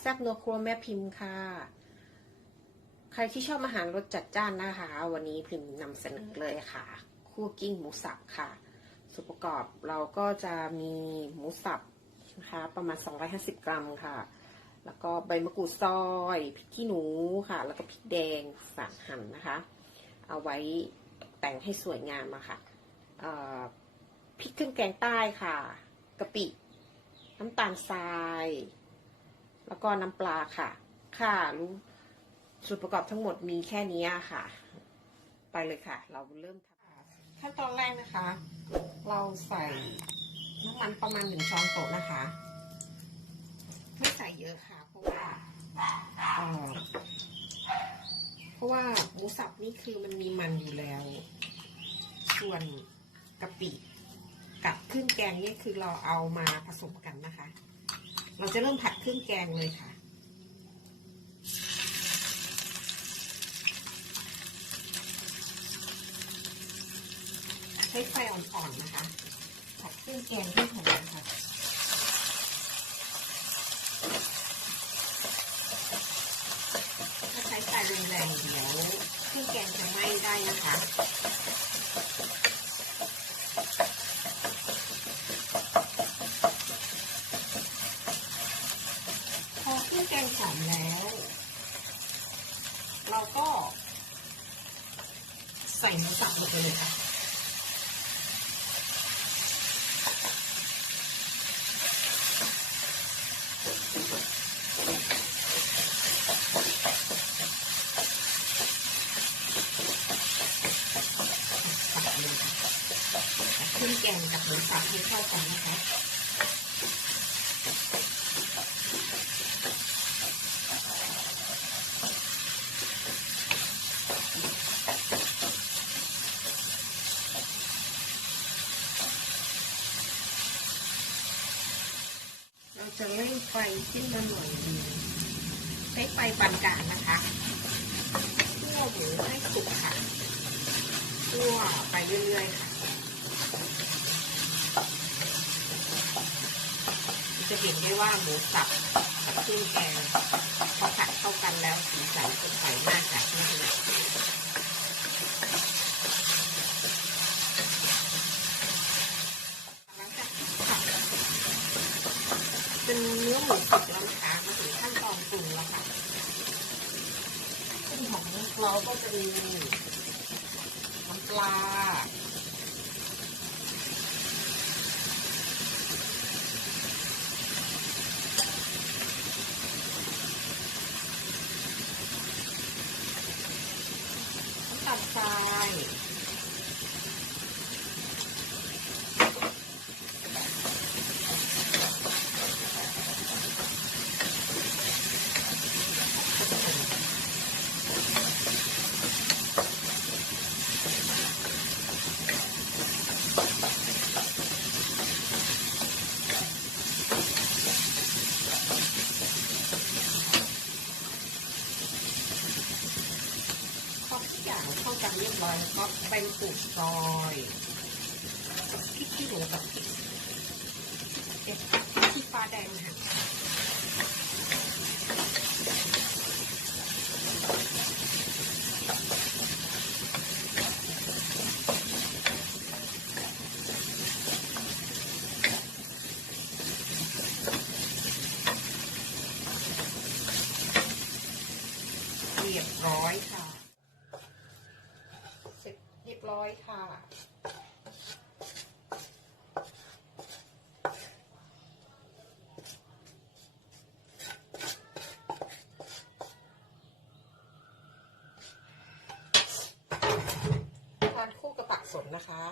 แซ่บนัวครัวแม่พิมพ์ค่ะ ใครที่ชอบอาหารรสจัดจ้านนะคะ วันนี้พิมพ์นำเสนอเลยค่ะ คั่วกิ้งหมูสับค่ะ ส่วนประกอบเราก็จะมีหมูสับนะคะประมาณ 250 กรัมค่ะ แล้วก็ใบมะกรูดซอยพริกขี้หนูค่ะ แล้วก็พริกแดงฝานหั่นนะคะ เอาไว้แต่งให้สวยงามอะค่ะพริกเครื่องแกงใต้ค่ะกะปิ น้ำตาลทราย แล้วก็น้ำปลาค่ะ ค่ะรู้ส่วนประกอบทั้งหมดมีแค่นี้ค่ะ ไปเลยค่ะ เราเริ่มทำขั้นตอนแรกนะคะ เราใส่น้ำมันประมาณหนึ่งช้อนโต๊ะนะคะไม่ใส่เยอะค่ะ เพราะว่าเอ่อเพราะว่าหมูสับนี่คือมันมีมันอยู่แล้ว ส่วนกะปิกับเครื่องแกงนี่คือเราเอามาผสมกันนะคะ เราจะเริ่มผัดเครื่องแกงเลยค่ะ ใช้ไฟอ่อนๆนะคะ ผัดเครื่องแกงให้หอมค่ะถ้าใช้ไฟแรงๆเดี๋ยวเครื่องแกงจะไหม้ได้นะคะ พอเครื่องแกงหอมแล้ว เราก็ ใส่หมูสับลงไปเลยค่ะตักเลยค่ะตักเครื่องแกงกับหมูสับให้เข้ากันนะคะ จะเร่งไฟขึ้นมาหน่อยใช้ไฟปานกลางนะคะคั่วหมูให้สุกค่ะคั่วไปเรื่อยๆค่ะ จะเห็นได้ว่าหมูสับกับเครื่องแกงพอผัดเข้ากันแล้วสีสันสดใสมากจากที่นี่หลังจากที่ผัด เป็นเนื้อหมูสุกแล้วนะคะมาถึงขั้นตอนปรุงแล้วค่ะซึ่งของเราก็จะมีน้ำปลาน้ำตาลทราย ทุกอย่างเข้ากันเรียบร้อยแล้วก็เป็นปลูกซอยพริกขี้หนูกับพริกเอ็ดพริกขี้ฟ้าแดงค่ะเรียบ ร้อยค่ะเสร็จเรียบร้อยค่ะ ทานคู่กับผักสดนะคะ